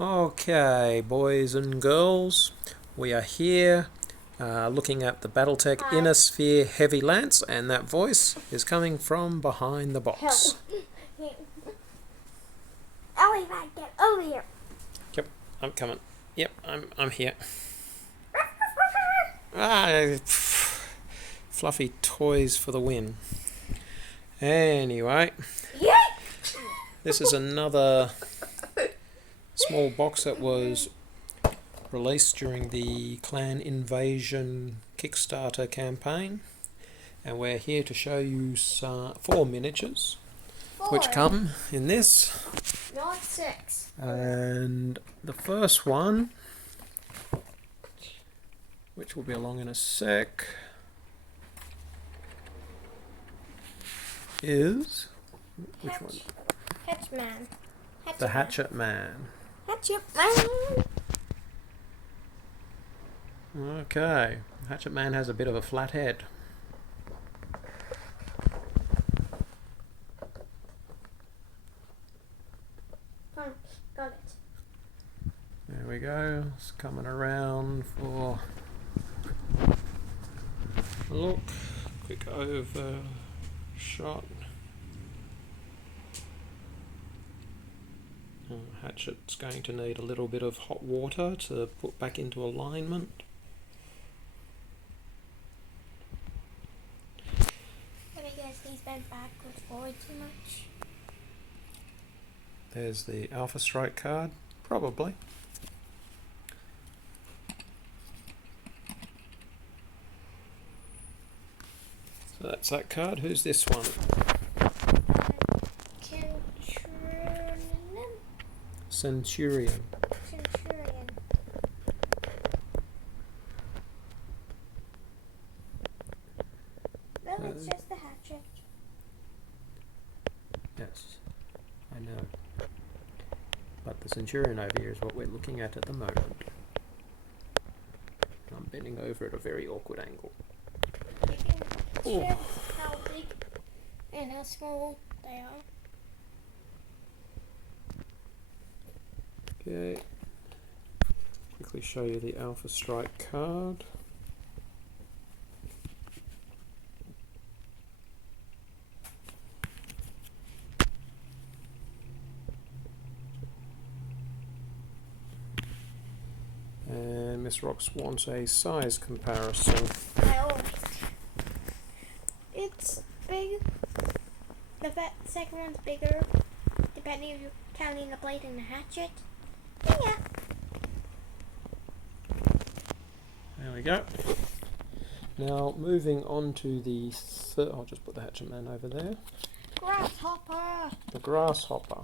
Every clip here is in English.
Okay, boys and girls, we are here looking at the BattleTech Inner Sphere Heavy Lance, and that voice is coming from behind the box. Ellie, get over here. Yep, I'm coming. Yep, I'm here. Fluffy toys for the win. Anyway, this is another small box that was released during the Clan Invasion Kickstarter campaign, and we're here to show you 4 miniatures which come in this. Not 6. And the first one, which will be along in a sec, is which one? Hatchetman. The Hatchetman. Hatchetman. Okay, Hatchetman has a bit of a flat head. Got it. There we go. It's coming around for a look. Quick over shot. Hatchet's going to need a little bit of hot water to put back into alignment. But I guess he's bent backwards forward too much. There's the Alpha Strike card, probably. So that's that card. Who's this one? Centurion. Centurion. No, it's just the hatchet. Yes, I know. But the Centurion over here is what we're looking at the moment. I'm bending over at a very awkward angle. You can check how big and how small they are. Okay, quickly show you the Alpha Strike card. And Miss Rocks wants a size comparison. It's big. The second one's bigger, depending if you're counting the blade and the hatchet. Yeah. There we go. Now moving on to the third, I'll just put the Hatchetman over there. Grasshopper. The Grasshopper.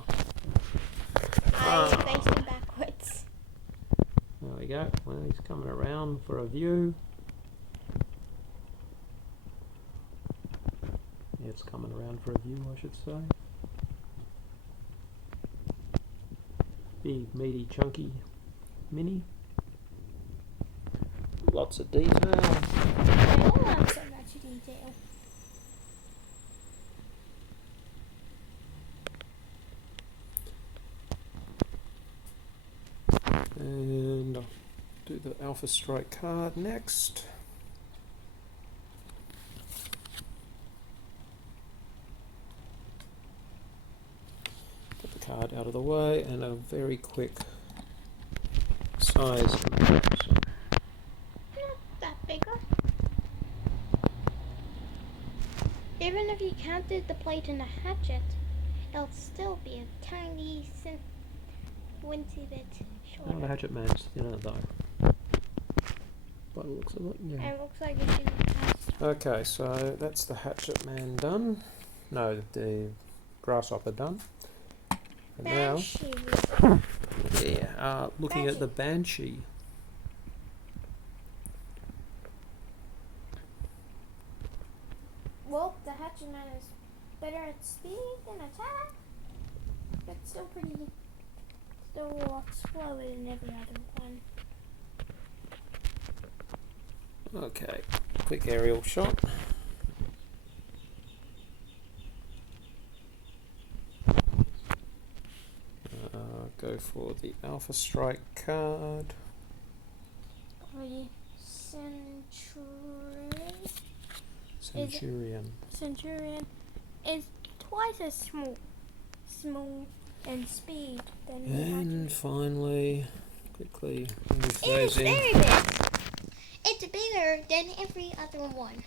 I faced him backwards. There we go. Well, he's coming around for a view. Yeah, it's coming around for a view, I should say. Big, meaty, chunky mini. Lots of detail. I don't have so much detail. And I'll do the Alpha Strike card next. Put the card out of the way, and a very quick size comparison. Not that bigger. Even if you counted the plate and the hatchet, it'll still be a tiny wincy bit shorter. Oh, the Hatchetman's thinner though. By the looks of it, yeah. And it looks like it's in the past. Okay, so that's the Hatchetman done. No, the Grasshopper done. And Banshee. now, yeah, looking at the Banshee. Well, the Hatchetman is better at speed than attack, but still a lot slower than every other one. Okay, quick aerial shot. go for the Alpha Strike card. The Centurion is twice as small in speed than the And finally, quickly move It those is in. very big. It's bigger than every other one.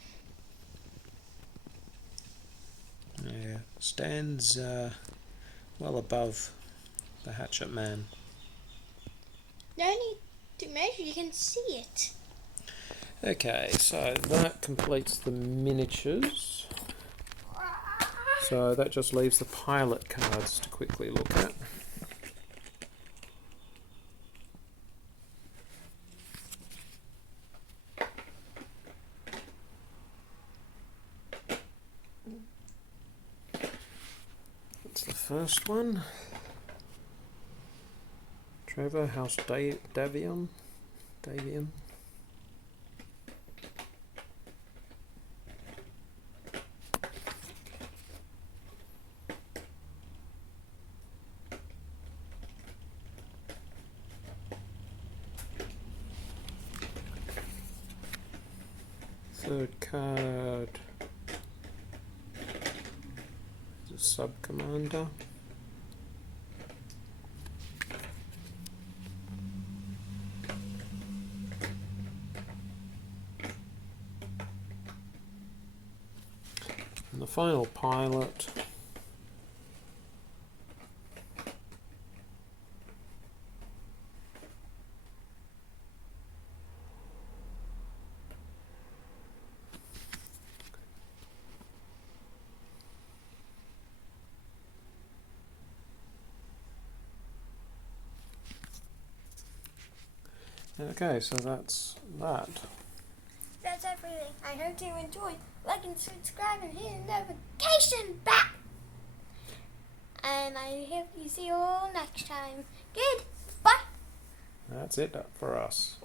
Yeah, stands well above the Hatchetman. No need to measure, you can see it. Okay, so that completes the miniatures. So that just leaves the pilot cards to quickly look at. That's the first one. Trevor House Davion. Third card is a sub-commander. And the final pilot okay, so that's that. That's everything. I hope you enjoyed. Like and subscribe and hit the notification bell. And I hope you see you all next time. Goodbye. That's it for us.